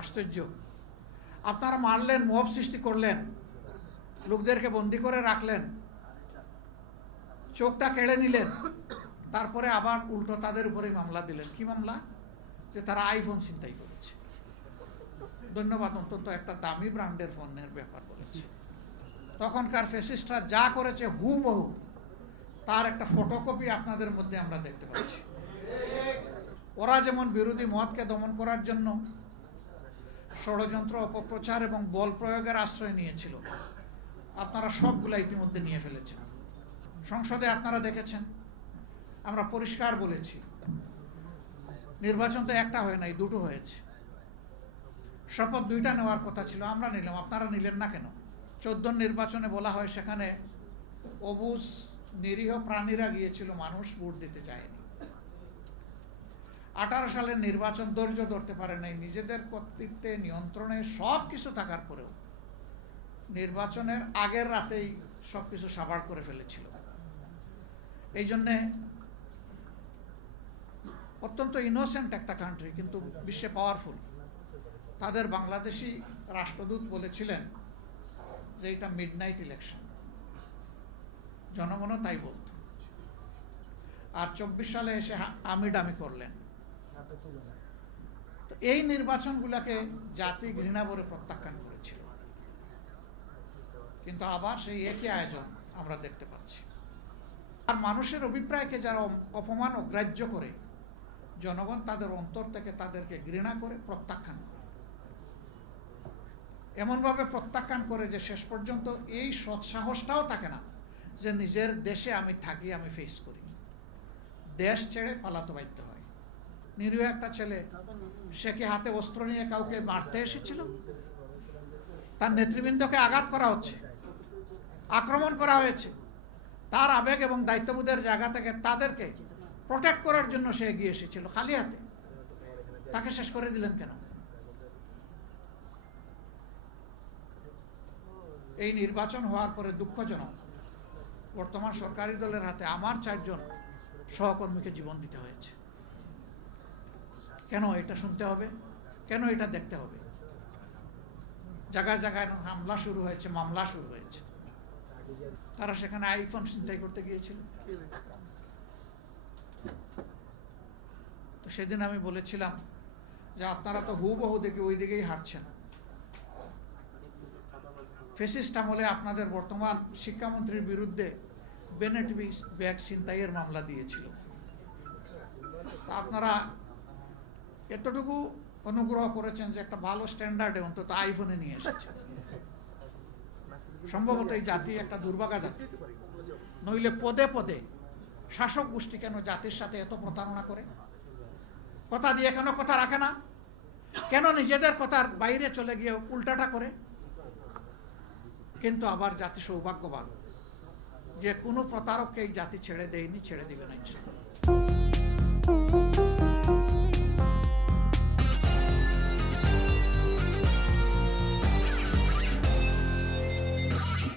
আশ্চর্য! আপনারা মারলেন, মব সৃষ্টি করলেন, লোকদেরকে বন্দি করে রাখলেন, চোখটা কেড়ে নিলেন, তারপরে আবার উল্টো তাদের উপরেই মামলা দিলেন। কি মামলা? যে তারা আইফোন ছিনতাই করেছে। ধন্যবাদ, অন্তত একটা দামি ব্র্যান্ডের পণ্যের ব্যাপার বলেছে। তখনকার ফ্যাসিস্টরা যা করেছে হুবহু তার একটা ফটোকপি আপনাদের মধ্যে আমরা দেখতে পাচ্ছি। ওরা যেমন বিরোধী মতকে দমন করার জন্য ষড়যন্ত্র, অপপ্রচার এবং বল প্রয়োগের আশ্রয় নিয়েছিল, আপনারা সবগুলা ইতিমধ্যে নিয়ে ফেলেছেন। সংসদে আপনারা দেখেছেন, আমরা পরিষ্কার বলেছি, নির্বাচন তো একটা হয় নাই, দুটো হয়েছে। শপথ দুইটা নেওয়ার কথা ছিল, আমরা নিলাম, আপনারা নিলেন না কেন? 14 নির্বাচনে বলা হয় সেখানে অবুঝ নিরীহ প্রাণীরা গিয়েছিল, মানুষ ভোট দিতে চায়নি। 18 সালের নির্বাচন ধৈর্য ধরতে পারে নাই, নিজেদের কর্তৃত্বে নিয়ন্ত্রণে সব কিছু থাকার পরেও নির্বাচনের আগের রাতেই সব কিছু সাবাড় করে ফেলেছিল। এই জন্যে অত্যন্ত ইনোসেন্ট একটা কান্ট্রি, কিন্তু বিশ্বে পাওয়ারফুল। তাদের বাংলাদেশি রাষ্ট্রদূত বলেছিলেন যে এটা মিডনাইট ইলেকশন, জনগণও তাই বলত। আর 24 সালে এসে আমিডামি করলেন। তো এই নির্বাচনগুলোকে জাতি ঘৃণা ভরে প্রত্যাখ্যান করেছিল, কিন্তু আবার সেই একই আয়োজন আমরা দেখতে পাচ্ছি। আর মানুষের অভিপ্রায়কে যারা অপমান ও গ্রাহ্য করে, জনগণ তাদের অন্তর থেকে তাদেরকে ঘৃণা করে প্রত্যাখ্যান করে। এমনভাবে প্রত্যাখ্যান করে যে শেষ পর্যন্ত এই সৎসাহসটাও থাকে না যে নিজের দেশে আমি থাকি, আমি ফেস করি। দেশ ছেড়ে পালাতে বাধ্য হয়। নিরীহ একটা ছেলে, সে কি হাতে অস্ত্র নিয়ে কাউকে মারতে এসেছিল? তার নেতৃবৃন্দকে আঘাত করা হচ্ছে, আক্রমণ করা হয়েছে। তার আবেগ এবং দায়িত্ববোধের জায়গা থেকে তাদেরকে প্রোটেক্ট করার জন্য সে এগিয়ে এসেছিল খালি হাতে। তাকে শেষ করে দিলেন কেন? এই নির্বাচন হওয়ার পরে দুঃখজনক, বর্তমান সরকারি দলের হাতে আমার 4 জন সহকর্মীকে জীবন দিতে হয়েছে। কেন এটা শুনতে হবে? কেন এটা দেখতে হবে? জায়গায় জায়গায় হামলা শুরু হয়েছে, মামলা শুরু হয়েছে। তারা সেখানে আইফোন ছিনতাই করতে গিয়েছিল। তো সেদিন আমি বলেছিলাম যে আপনারা তো হুবহু দেখে ওই দিকেই হাঁটছেন। ফ্যাসিস্ট আমলে আপনাদের বর্তমান শিক্ষামন্ত্রীর বিরুদ্ধে বেনেট ব্যাগ ছিনতাইয়ের মামলা দিয়েছিল। আপনারা এতটুকু অনুগ্রহ করেছেন যে একটা ভালো স্ট্যান্ডার্ডে অন্তত আইফোনে নিয়ে এসেছেন। সম্ভবত এই জাতি একটা দুর্ভাগা জাতি, নইলে পদে পদে শাসক গোষ্ঠী কেন জাতির সাথে এত প্রতারণা করে? কথা দিয়ে কেন কথা রাখে না? কেন নিজেদের কথার বাইরে চলে গিয়ে উল্টাটা করে? কিন্তু আবার জাতি সৌভাগ্যবান যে কোনো প্রতারককে এই জাতি ছেড়ে দেয়নি, ছেড়ে দিবে না ইনশাআল্লাহ।